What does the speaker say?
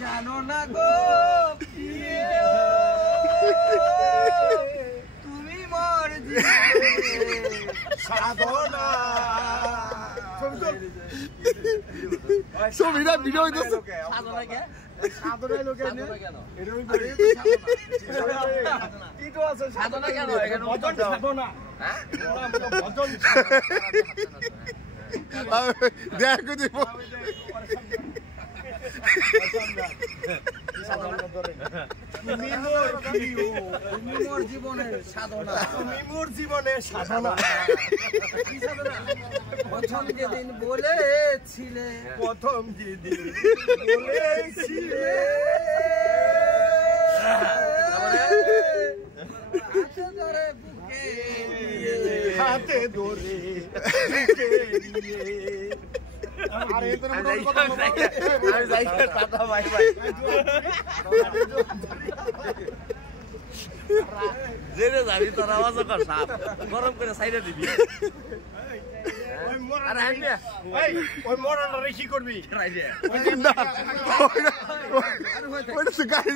জানো না গো তুমি মোর সাধনা ছবিটা ভিডিও হইতেছে সাধনা কে সাধনায় লোকে কেন এরকম কি তো আছে সাধনা কেন এখানে ভজন সাধনা হ্যাঁ ভজন দেখো দিব তুমি মোর প্রিয় তুমি মোর জীবনের সাধনা তুমি মোর জীবনের সাধনা কি সাধনা প্রথম যেদিন বলেছিলে প্রথম যেদিন বলেছিলে হাতে ধরে বুকে হাতে ধরে বুকে নিয়ে আরে এত আমি যাই টাটা বাই বাই যেতে যাবি তোর আওয়াজ কর সাপ গরম করে সাইডে দিবি আরে আইবে ওই মরাটা রেখি করবি রাইবে না ওইটা গাড়ি